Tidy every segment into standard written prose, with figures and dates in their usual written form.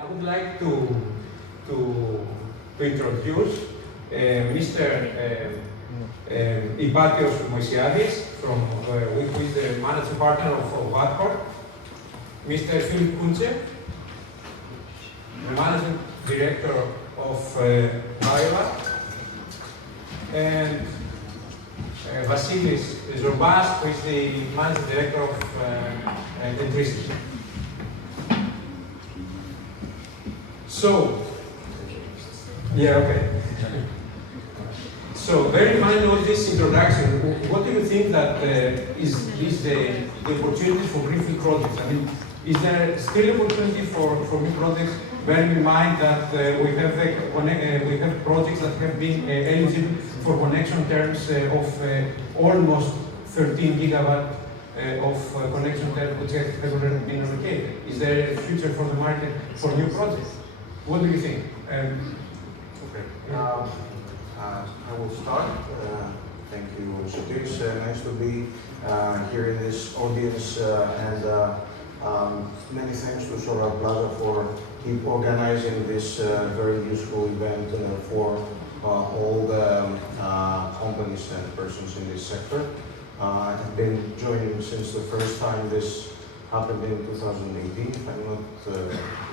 I would like to introduce Mr. Ypatios Moysiadis, who is the managing partner of Wattcrop, Mr. Kunze, the managing director of Baywa, and Vassilis Zorbas, who is the managing director of Entricity. So, yeah, okay. So, bear in mind all this introduction, what do you think that is the opportunity for greenfield projects? I mean, is there still opportunity for new projects? Bearing in mind that we have projects that have been eligible for connection terms of almost 13 gigawatt of connection terms which have already been allocated. Is there a future for the market for new projects? What do you think? Okay. I will start. Thank you, Sotiris. Nice to be here in this audience, and many thanks to SOLARPLAZA for keep organizing this very useful event for all the companies and persons in this sector. I have been joining since the first time this happened in 2018, if I'm not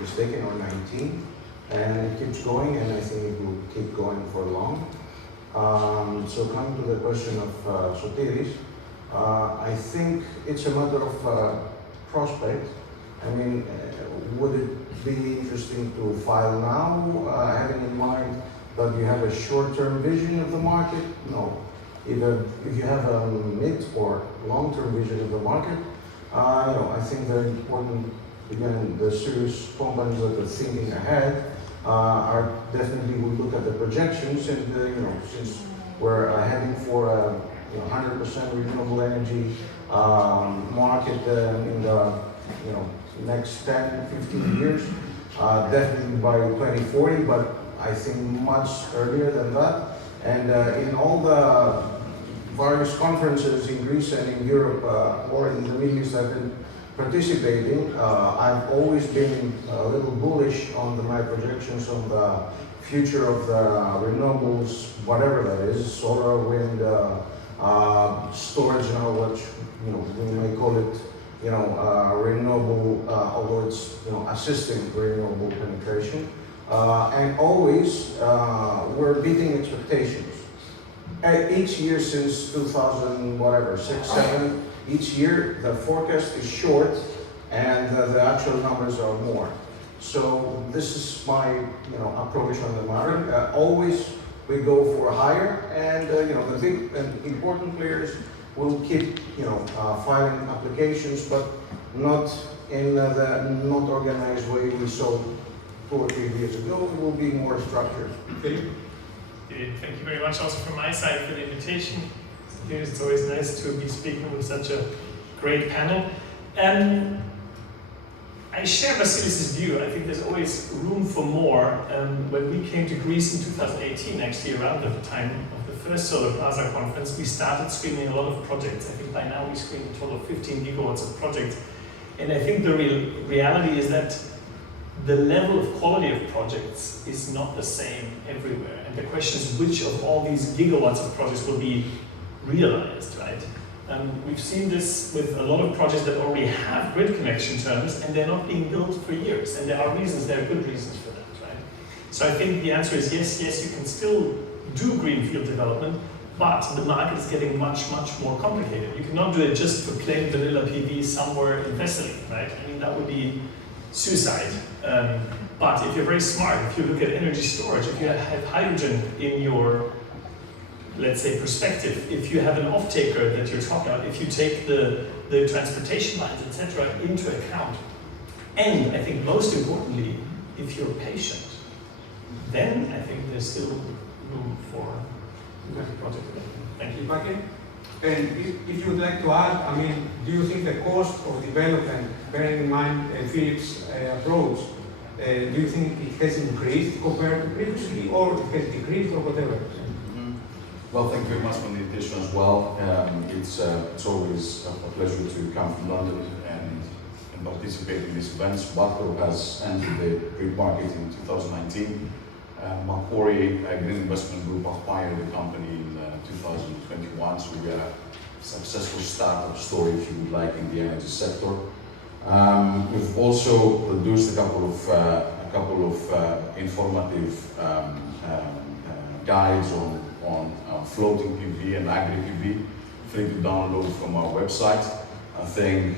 mistaken, or 19. And it keeps going, and I think it will keep going for long. So coming to the question of Sotiris, I think it's a matter of prospect. I mean, would it be interesting to file now, having in mind that you have a short-term vision of the market? No. If you have a mid or long-term vision of the market, I think very important. Again, the serious companies that are thinking ahead are definitely will look at the projections, and since we're heading for a 100% renewable energy market in the next 10, 15 years, definitely by 2040, but I think much earlier than that. And in all the various conferences in Greece and in Europe or in the Middle East I've been participating, I've always been a little bullish on my projections on the future of the renewables, whatever that is, solar, wind, storage, which we may call it, renewable, although it's assisting renewable penetration, and always we're beating expectations. Each year since 2006, 7. Each year, the forecast is short, and the actual numbers are more. So this is my, approach on the matter. Always we go for higher, and the big and important players will keep, filing applications, but not in the not organized way we saw 2 or 3 years ago. It will be more structured. Thank you very much also from my side for the invitation. It's always nice to be speaking with such a great panel. I share Vassilis' view. I think there's always room for more. When we came to Greece in 2018, actually around the time of the first SOLARPLAZA conference, we started screening a lot of projects. I think by now we screened a total of 15 gigawatts of projects. And I think the reality is that the level of quality of projects is not the same everywhere. And the question is which of all these gigawatts of projects will be realized, right? We've seen this with a lot of projects that already have grid connection terms, and they're not being built for years. And there are reasons, there are good reasons for that, right? So I think the answer is yes, you can still do greenfield development, but the market is getting much, much more complicated. You cannot do it just for plain vanilla PV somewhere in Vassilis, right? I mean, that would be suicide. But if you're very smart, if you look at energy storage, if you have hydrogen in your, let's say, perspective, if you have an off-taker that you're talking about, if you take the transportation lines, etc., into account, and I think most importantly, if you're patient, then I think there's still room for project development. Thank you. Okay. And if you would like to add, I mean, do you think the cost of development, bearing in mind Philip's approach, do you think it has increased compared to previously, or it has decreased, or whatever? Well, thank you very much for the invitation as well. It's always a pleasure to come from London and and participate in these events. Wattcrop has entered the Greek market in 2019. Macquarie Green Investment Group acquired the company in 2021, so we are a successful startup story, if you would like, in the energy sector. We've also produced a couple of informative guides on floating PV and agri PV, free to download from our website. I think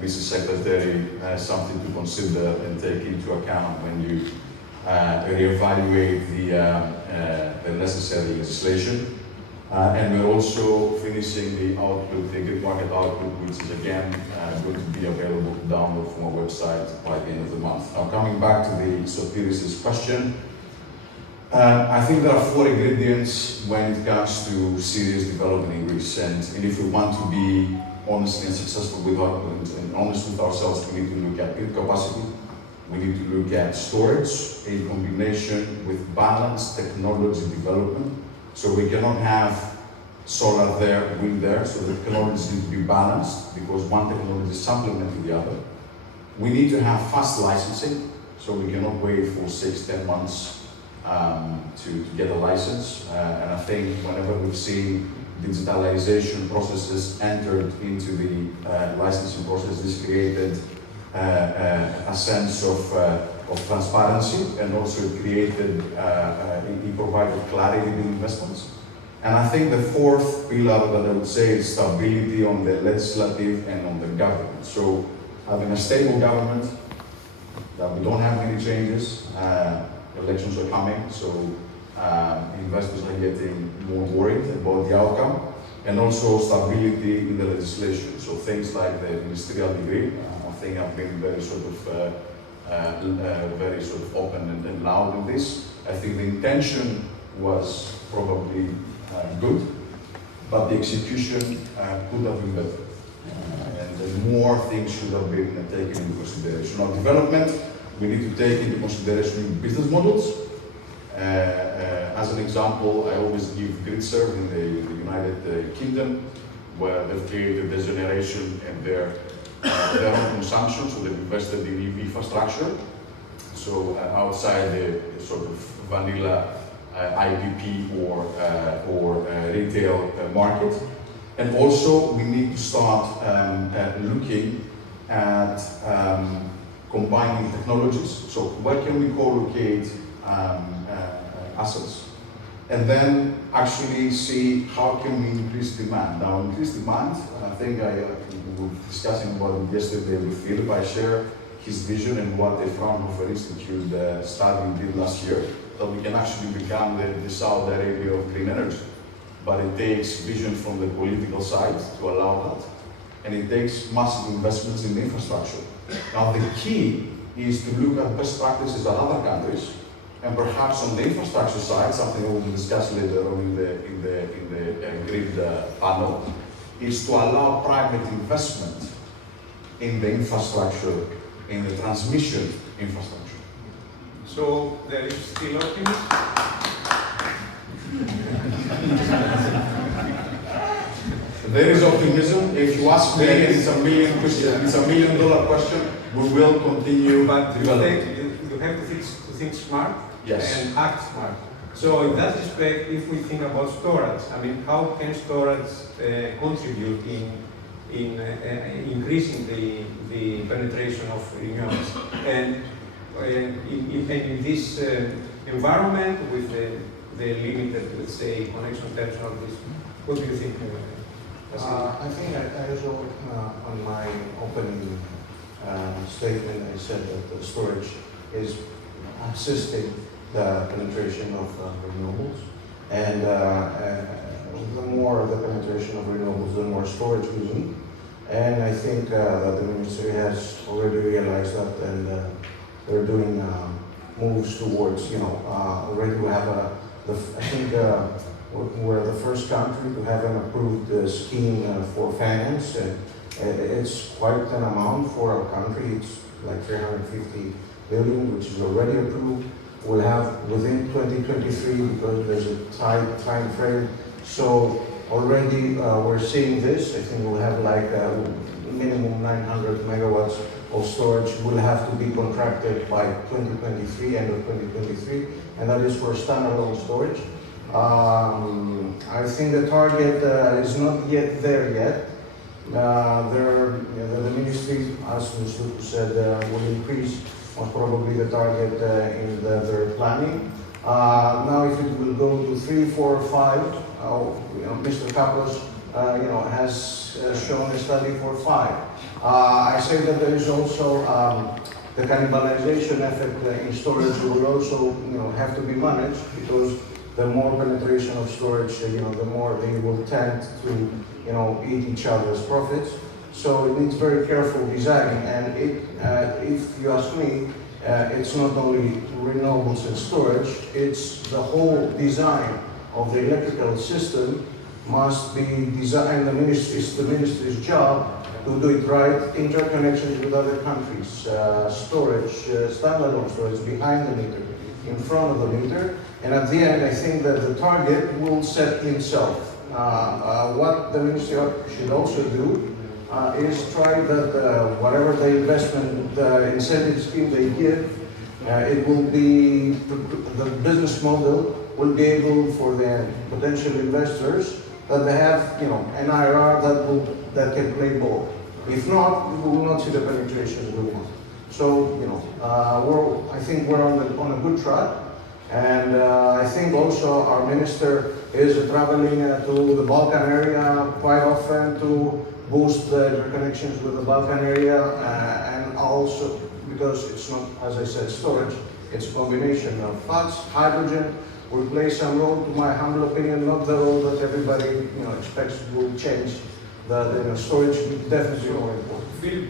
Mrs. Secretary has something to consider and take into account when you reevaluate the necessary legislation. And we're also finishing the outlook, the Greek market outlook, which is again going to be available to download from our website by the end of the month. Now, coming back to the Sotiris' question, I think there are 4 ingredients when it comes to serious development in Greece. And if we want to be honest and successful and honest with ourselves, we need to look at grid capacity. We need to look at storage in combination with balanced technology development. So we cannot have solar there, wind there, so the technologies need to be balanced because one technology is supplementing the other. We need to have fast licensing, so we cannot wait for 6-10 months to get a license. And I think whenever we've seen digitalization processes entered into the licensing process, this created a sense of transparency, and also it created, it provided clarity in investments. And I think the 4th pillar that I would say is stability on the legislative and on the government. So having a stable government, that we don't have many changes, elections are coming, so investors are getting more worried about the outcome, and also stability in the legislation. So things like the ministerial degree, I think I've been very sort of open and loud in this. I think the intention was probably good, but the execution could have been better. And more things should have been taken into consideration. Now, development, we need to take into consideration new business models. As an example, I always give GridServe in the United Kingdom, where they've created their generation and their own consumption, so they've invested in EV infrastructure. So outside the sort of vanilla IPP or retail market. And also we need to start looking at combining technologies. So where can we co-locate assets? And then actually see how can we increase demand. Now, increase demand, I think we were discussing about it yesterday with Philip. I share his vision and what the Fraunhofer Institute study did last year, that we can actually become the Saudi Arabia of green energy. But it takes vision from the political side to allow that. And it takes massive investments in infrastructure. Now, the key is to look at best practices at other countries, and perhaps on the infrastructure side, something we will discuss later on in the grid panel, is to allow private investment in the infrastructure, in the transmission infrastructure. So there is still optimism. There is optimism. If you ask me, it's a $1 million question. We will continue. But you have to think smart, yes, and act smart. So in that respect, if we think about storage, I mean, how can storage contribute in increasing the penetration of renewables? And in this environment with the limited, let's say, connection terms and all this, what do you think? I think I also, on my opening statement, I said that the storage is assisting the penetration of renewables. And the more the penetration of renewables, the more storage we need. And I think that the ministry has already realized that, and they're doing moves towards, already we have I think we're the first country to have an approved scheme for finance. It's quite an amount for our country. It's like 350 billion, which is already approved. We'll have within 2023, because there's a tight time frame. So already we're seeing this. I think we'll have like minimum 900 megawatts of storage will have to be contracted by 2023, end of 2023, and that is for standalone storage. I think the target is not yet there yet. The ministry, as Ms. Luku said, will increase most probably the target in their planning. Now, if it will go to 3, 4, 5, Mr. Kappelos, has shown a study for 5. I say that there is also the cannibalization effect in storage will also, have to be managed, because the more penetration of storage, the more they will tend to, eat each other's profits. So it needs very careful design, and if you ask me, it's not only renewables and storage, it's the whole design of the electrical system must be designed. It's the ministry's job to do it right, interconnections with other countries, storage, standalone storage behind the meter, in front of the meter, and at the end I think that the target will set itself. What the ministry should also do is try that whatever the investment, the incentive scheme they give, it will be, the business model will be able for the potential investors that they have, an IRR that can play ball. If not, we will not see the penetration we want. So, I think we're on a good track. And I think also our minister is traveling to the Balkan area quite often to boost the connections with the Balkan area, and also because it's not, as I said, storage, it's a combination of fats, hydrogen will play some role, to my humble opinion, not the role that everybody expects will change. The storage is definitely more important. Phil,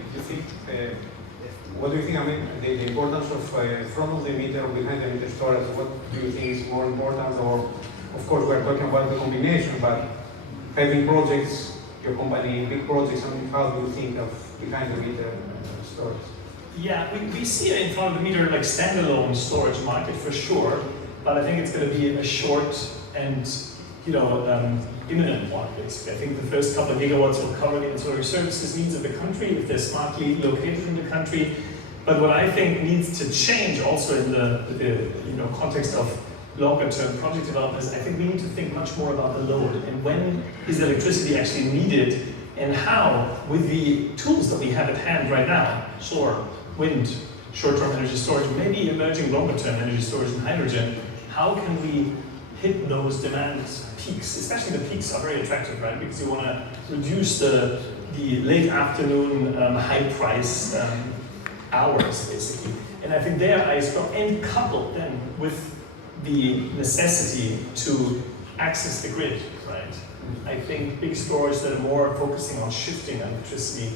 what do you think, the importance of front of the meter or behind the meter storage, what do you think is more important? Or, of course, we're talking about the combination, but having projects, your company, big projects, how do you think of behind the meter storage? Yeah, we see it in front of the meter like standalone storage market for sure, but I think it's going to be a short and imminent one, basically. I think the first couple of gigawatts will cover the ancillary services needs of the country if they're smartly located in the country. But what I think needs to change also in the context of longer-term project developers, I think we need to think much more about the load and when is electricity actually needed, and how, with the tools that we have at hand right now, solar, wind, short-term energy storage, maybe emerging longer-term energy storage and hydrogen, how can we hit those demand peaks? Especially the peaks are very attractive, right? Because you want to reduce the late afternoon high price hours, basically. And I think there I strong, and coupled then with the necessity to access the grid, right? I think big storage that are more focusing on shifting electricity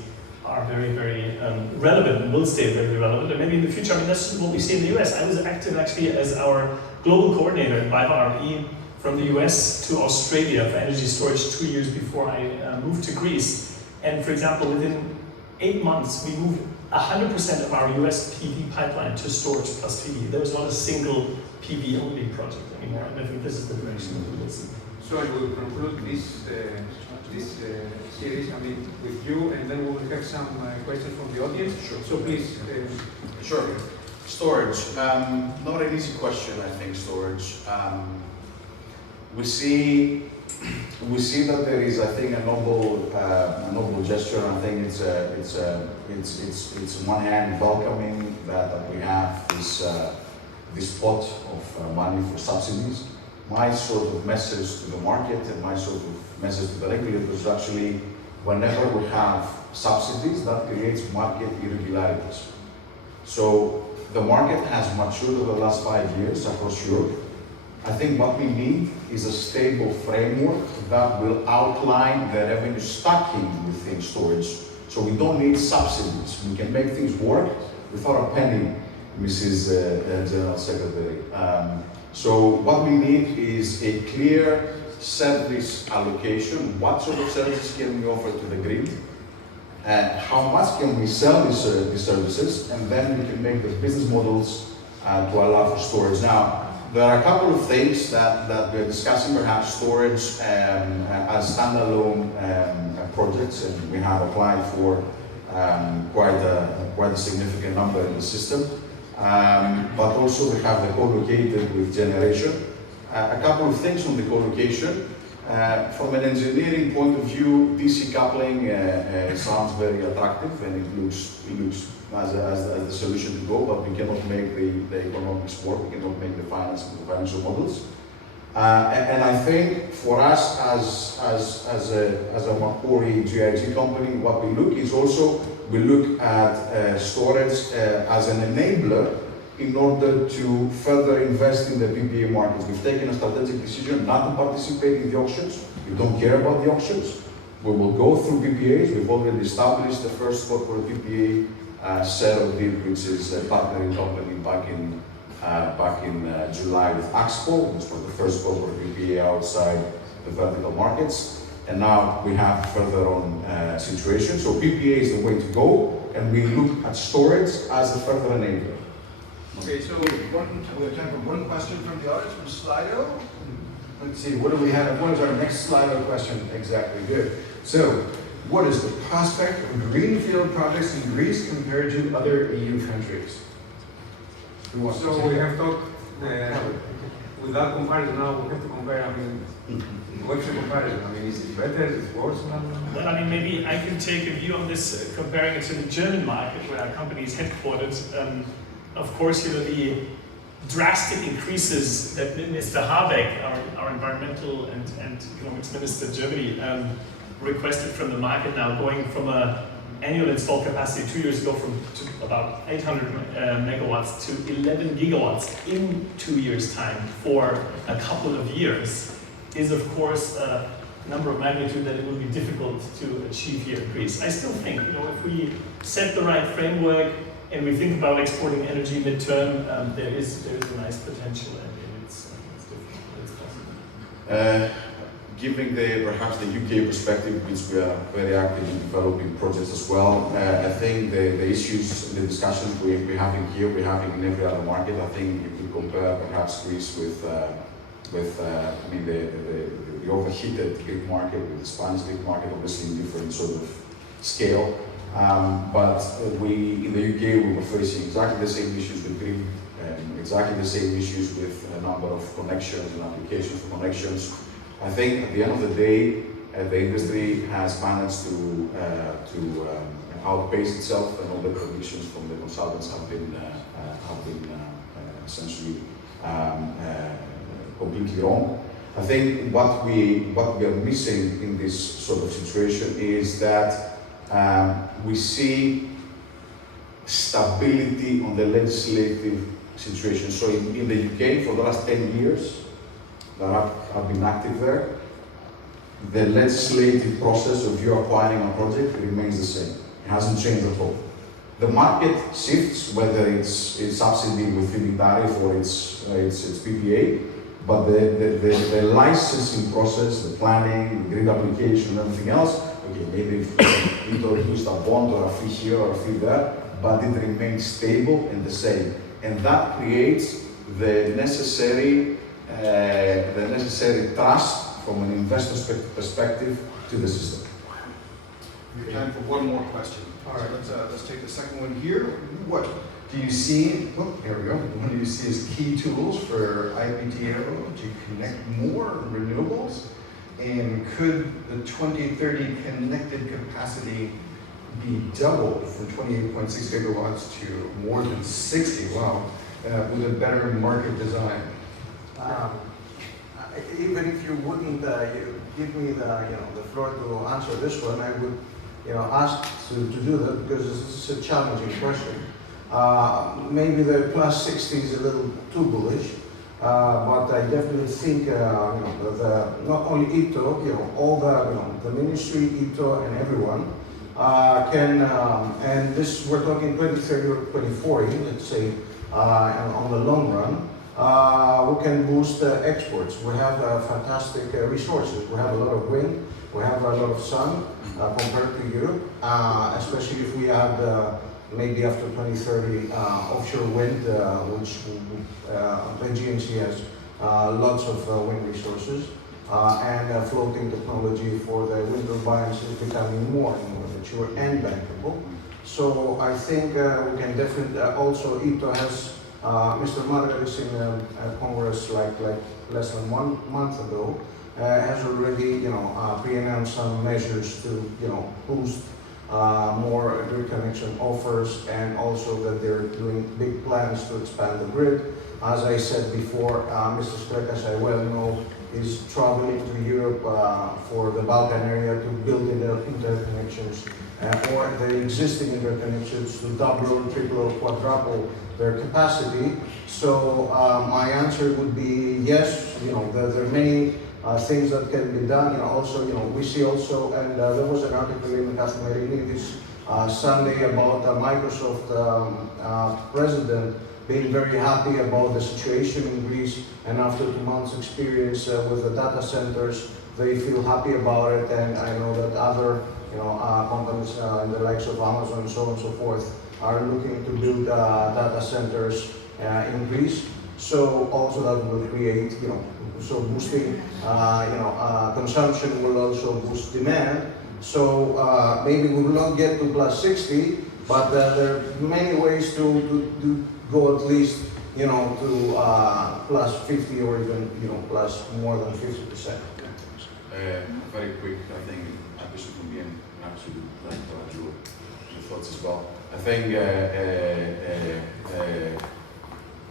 are very, very relevant and will stay very relevant. And maybe in the future, that's what we see in the US. I was active actually as our global coordinator in Baywa RE from the US to Australia for energy storage 2 years before I moved to Greece. And for example, within 8 months, we moved 100% of our US PV pipeline to storage plus PV. There was not a single PV only project anymore. And I think this is the direction that we will see. So I will conclude this series, with you, and then we will have some questions from the audience. Sure. So please. Sure. Storage. Not an easy question, I think. Storage. We see that there is, I think, a noble gesture. I think it's on one hand welcoming that we have this pot of money for subsidies. My sort of message to the market and my sort of message to the regulators is actually, whenever we have subsidies, that creates market irregularities. So the market has matured over the last 5 years across Europe. I think what we need is a stable framework that will outline the revenue stacking within storage. So we don't need subsidies. We can make things work without a penny, Mrs. General Secretary. So what we need is a clear service allocation. What sort of services can we offer to the grid? How much can we sell these services? And then we can make the business models to allow for storage. Now, there are a couple of things that we're discussing, perhaps storage as standalone projects, and we have applied for quite a significant number in the system. But also we have the co-located with generation. A couple of things on the co-location. From an engineering point of view, DC coupling sounds very attractive, and it looks as the solution to go, but we cannot make the economics work, we cannot make the financial models. And I think for us as a Macquarie GIG company, what we look is also, we look at storage as an enabler in order to further invest in the PPA markets. We've taken a strategic decision not to participate in the auctions. We don't care about the auctions. We will go through PPAs. We've already established the first corporate PPA set of deal, which is a partnering company back in July with Axpo, which was the first corporate PPA outside the vertical markets. And now we have further on situation. So PPA is the way to go, and we look at storage as a further enabler. Okay, so we have time for one question from the audience, from Slido. Let's see, what do we have? What is our next Slido question? Exactly, good. So, what is the prospect of greenfield projects in Greece compared to other EU countries? Who wants to So say we that? have talked, with that comparison now, we have to compare, I mean, what's the comparison? I mean, is it better, is it worse? Well, I mean, maybe I can take a view on this, comparing it to the German market, where our company is headquartered. Of course, you know, the drastic increases that Mr. Habeck, our environmental and economics minister in Germany, requested from the market now, going from a annual installed capacity 2 years ago to about 800 megawatts to 11 gigawatts in 2 years' time for a couple of years, is of course a number of magnitude that it will be difficult to achieve here in Greece. I still think, you know, if we set the right framework and we think about exporting energy midterm, there is a nice potential, and it's difficult, it's possible. Given perhaps the UK perspective, which we are very active in developing projects as well, I think the issues, the discussions we're having here, we're having in every other market. I think if we compare perhaps Greece with I mean the overheated Greek market with the Spanish Greek market, obviously in different sort of scale. But we in the UK we were facing exactly the same issues with Greece, exactly the same issues with a number of connections and applications for connections. I think at the end of the day, the industry has managed to outpace itself, and all the predictions from the consultants have been essentially completely wrong. I think what we are missing in this sort of situation is that we see stability on the legislative situation. So in the UK, for the last 10 years, that I've been active there, the legislative process of you acquiring a project remains the same. It hasn't changed at all. The market shifts, whether it's subsidy with feed-in tariff or it's PPA, but the licensing process, the planning, the grid application, and everything else, okay, maybe if you introduced a bond or a fee here or a fee there, but it remains stable and the same. And that creates the necessary trust from an investor's perspective to the system. We have time for one more question. All right, let's take the second one here. What do you see? Oh, here we go. What do you see as key tools for Ypatios to connect more renewables? And could the 2030 connected capacity be doubled from 28.6 gigawatts to more than 60? Wow, with a better market design. Even if you wouldn't give me the floor to answer this one, I would ask to do that, because this is a challenging question. Maybe the plus 60 is a little too bullish, but I definitely think not only ITO, all the ministry, ITO, and everyone can, and this we're talking 2030 or 2040, let's say, on the long run. We can boost exports. We have fantastic resources. We have a lot of wind. We have a lot of sun compared to Europe, especially if we add maybe after 2030, offshore wind, which the GNC has lots of wind resources, and floating technology for the wind turbines is becoming more and more mature and bankable. So I think we can definitely, also ITO has, Mr. Moderator in a Congress like less than 1 month ago, has already, pre-announced some measures to, boost more grid connection offers, and also that they're doing big plans to expand the grid. As I said before, Mr. Strekas, I well know, is traveling to Europe for the Balkan area to build interconnections, or the existing interconnections to double, triple, or quadruple their capacity. So my answer would be yes. There are many things that can be done. Also, we see also, and there was an article in Helleniq this Sunday about Microsoft president being very happy about the situation in Greece, and after 2 months' experience with the data centers, they feel happy about it. And I know that other companies in the likes of Amazon and so on and so forth are looking to build data centers in Greece. So also that will create, so boosting, consumption will also boost demand. So maybe we will not get to plus 60, but there are many ways to go at least, to plus 50 or even, plus more than 50%. Very quick, I think this would be an absolute your thoughts as well. I think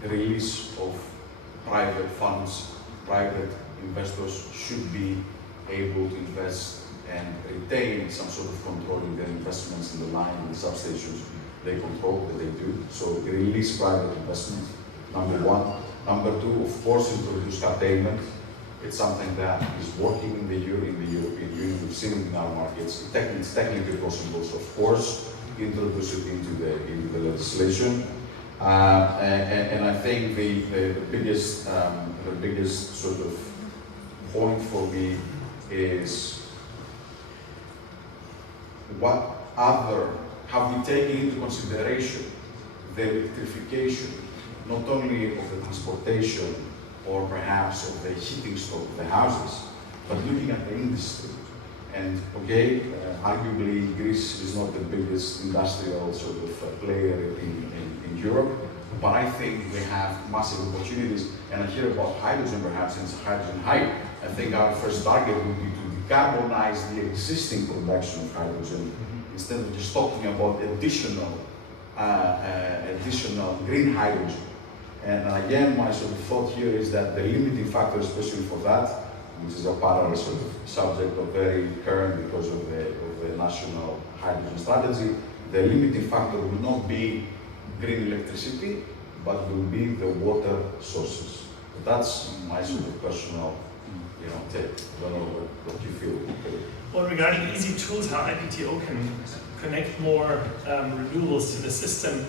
release of private funds, private investors should be able to invest and retain some sort of control in their investments in the line, in the substations they control, that they do. So release private investment, number one. Number two, of course, introduce curtailment. It's something that is working in the European Union. We've seen it in our markets. It's technically possible, so of course, introduce it into the legislation. And I think the biggest sort of point for me is have we taken into consideration the electrification, not only of the transportation or perhaps of the heating stock of the houses, but looking at the industry. And arguably Greece is not the biggest industrial sort of player in Europe, but I think we have massive opportunities. And I hear about hydrogen, perhaps, and hydrogen hype. I think our first target would be to decarbonize the existing production of hydrogen, instead of just talking about additional green hydrogen. And again, my sort of thought here is that the limiting factor, especially for that, which is a parallel sort of subject of very current because of the national hydrogen strategy, the limiting factor will not be green electricity, but will be the water sources. That's my sort of personal, take. I don't know what you feel. Well, regarding easy tools, how IPTO can connect more renewables to the system,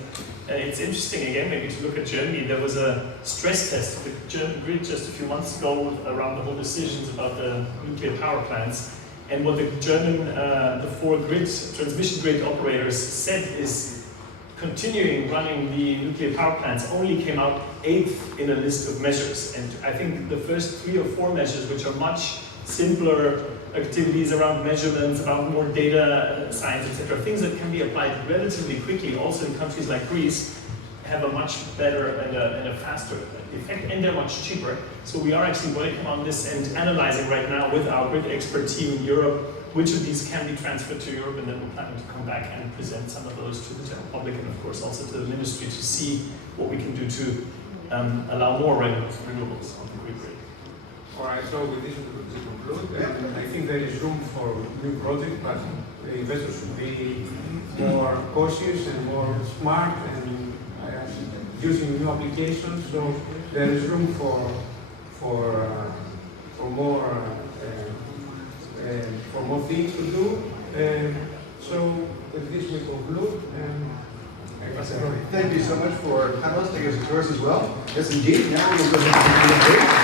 it's interesting again maybe to look at Germany. There was a stress test of the German grid just a few months ago around the whole decisions about the nuclear power plants. And what the German, the 4 transmission grid operators said is continuing running the nuclear power plants only came out 8th in a list of measures. And I think the first 3 or 4 measures, which are much simpler activities around measurements, about more data science, etc., things that can be applied relatively quickly, also in countries like Greece, have a much better and a faster effect, and they're much cheaper. So we are actually working on this and analyzing right now with our grid expert team in Europe which of these can be transferred to Europe, and then we're planning to come back and present some of those to the general public and of course also to the ministry to see what we can do to allow more renewables on the grid. All right, so with this to conclude, I think there is room for new projects, but the investors should be more cautious and more smart and using new applications. So there is room for more things to do. So with this we conclude. Thank you so much for panelists. Thank you for yours as well. Yes, indeed. Now we'll go ahead and